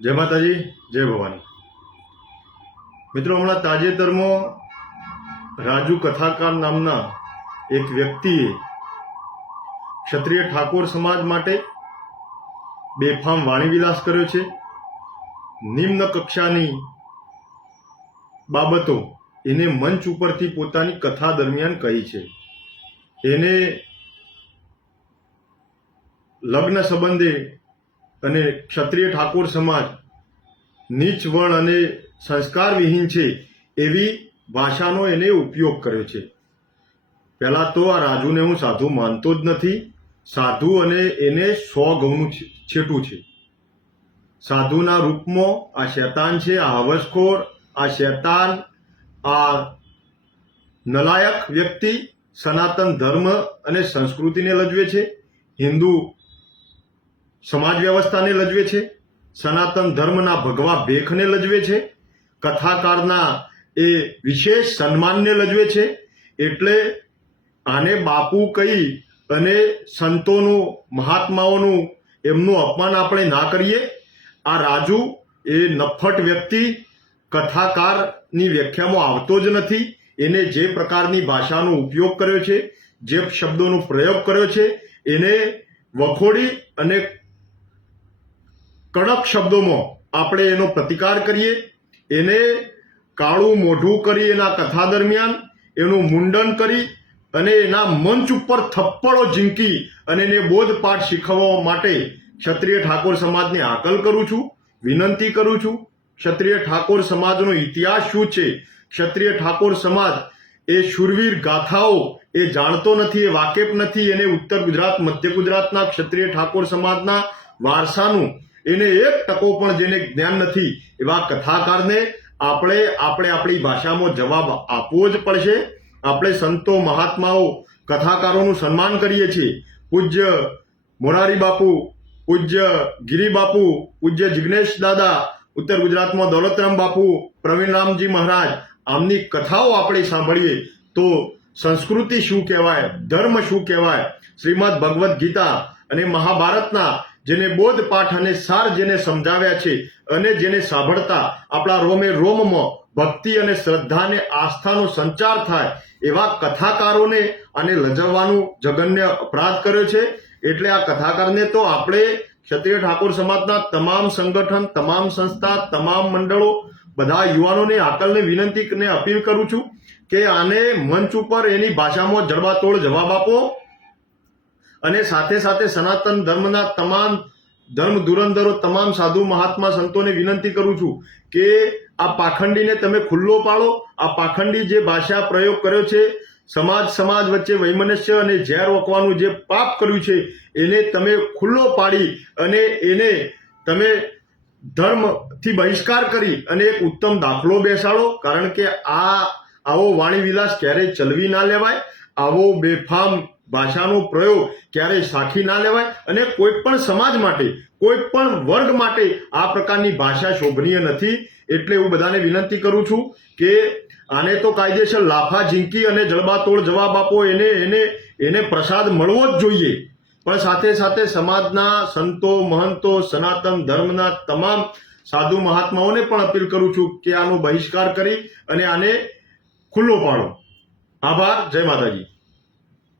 જય માતાજી, જય ભવાની. મિત્રો, હમણાં તાજેતરમાં રાજુ કથાકાર નામના એક વ્યક્તિએ ક્ષત્રિય ઠાકોર સમાજ માટે બેફામ વાણીવિલાસ કર્યો છે. નિમ્ન કક્ષાની બાબતો એને મંચ ઉપરથી પોતાની કથા દરમિયાન કહી છે. એને લગ્ન સંબંધે અને ક્ષત્રિય ઠાકોર સમાજ નીચ વર્ણ અને સંસ્કાર વિહીન છે એવી ભાષાનો એને ઉપયોગ કર્યો છે. પહેલાં તો આ રાજુને હું સાધુ માનતો જ નથી. સાધુ અને એને સો ગૌનું છેટું છે. સાધુના રૂપમાં આ શેતાન છે, આ હવસખોર, આ શેતાન, આ નલાયક વ્યક્તિ સનાતન ધર્મ અને સંસ્કૃતિને લજવે છે. હિન્દુ સમાજ વ્યવસ્થાને લજવે છે, સનાતન ધર્મના ભગવા ભેખને લજવે છે, કથાકારના એ વિશેષ સન્માનને લજવે છે, એટલે આને બાપુ કહી અને સંતોનું, મહાત્માઓનું એમનું અપમાન આપણે ના કરીએ. આ રાજુ એ નફટ વ્યક્તિ, કથાકારની વ્યાખ્યામાં આવતો જ નથી. એને જે પ્રકારની ભાષાનો ઉપયોગ કર્યો છે, જે શબ્દોનો પ્રયોગ કર્યો છે, એને વખોડી અને કડક શબ્દોમાં આપણે એનો પ્રતિકાર કરીએ, એને કાળું મોઢું કરી એના કથા દરમિયાન, એનું મુંડન કરી અને એના મંચ ઉપર થપ્પડો ઝીંકી અને એને બોધપાઠ શીખવવા માટે ક્ષત્રિય ઠાકોર સમાજને આકલ કરું છું, વિનંતી કરું છું. ક્ષત્રિય ઠાકોર સમાજનો ઇતિહાસ શું છે? ક્ષત્રિય ઠાકોર સમાજ એ શૂરવીર ગાથાઓ એ જાણતો નથી, એ વાકેફ નથી. એને ઉત્તર ગુજરાત, મધ્ય ગુજરાતના ક્ષત્રિય ઠાકોર સમાજના વારસાનું એને એક ટકો પણ જેને જ્ઞાન નથી, એવા કથાકારને આપણે આપણે આપણી ભાષામાં જવાબ આપવો જ પડશે. આપણે સંતો મહાત્માઓ, કથાકારોનું સન્માન કરીએ છીએ. પૂજ્ય મોરારી બાપુ, પૂજ્ય ગિરી બાપુ, પૂજ્ય જિગ્નેશ દાદા, ઉત્તર ગુજરાતમાં દોલતરામ બાપુ, પ્રવીણરામજી મહારાજ, આમની કથાઓ આપણે સાંભળીએ તો સંસ્કૃતિ શું કહેવાય, ધર્મ શું કહેવાય, શ્રીમદ ભગવદ્ ગીતા અને મહાભારતના જેને બોધપાઠ અને સાર જેને સમજાવ્યા છે અને જેને સાંભળતા આપણા રોમે રોમમાં ભક્તિ અને શ્રદ્ધાને આસ્થાનો સંચાર થાય એવા કથાકારોને આને લજવવાનું જગન્ય અપરાધ કર્યો છે. એટલે આ કથાકારને તો આપણે ક્ષત્રિય ઠાકોર સમાજના તમામ સંગઠન, તમામ સંસ્થા, તમામ મંડળો, બધા યુવાનોને, આકલને વિનંતી અને અપીલ કરું છું કે આને મંચ ઉપર એની ભાષામાં જડબાતોડ જવાબ આપો. અને સાથે સાથે સનાતન ધર્મના તમામ ધર્મ ધુરંધરો, તમામ સાધુ મહાત્મા સંતોને વિનંતી કરું છું કે આ પાખંડીને તમે ખુલ્લો પાડો. આ પાખંડી જે ભાષા પ્રયોગ કર્યો છે, સમાજ સમાજ વચ્ચે વૈમનસ્ય અને ઝેર ઓકવાનું જે પાપ કર્યું છે, એને તમે ખુલ્લો પાડી અને એને તમે ધર્મથી બહિષ્કાર કરી અને એક ઉત્તમ દાખલો બેસાડો. કારણ કે આ આવો વાણી વિલાસ ક્યારેય ચલવી ના લેવાય, આવો બેફામ ભાષાનો પ્રયોગ ક્યારેય સાખી ના લેવાય અને કોઈ પણ સમાજ માટે, કોઈ પણ વર્ગ માટે આ પ્રકારની ભાષા શોભનીય નથી. એટલે હું બધાને વિનંતી કરું છું કે આને તો કાયદેસર લાફા, ઝીંકી અને જડબાતોડ જવાબ આપો. એને એને એને પ્રસાદ મળવો જ જોઈએ. પણ સાથે સાથે સમાજના સંતો, મહંતો, સનાતન ધર્મના તમામ સાધુ મહાત્માઓને પણ અપીલ કરું છું કે આનો બહિષ્કાર કરી અને આને ખુલ્લો પાડો આભાર જય માતાજી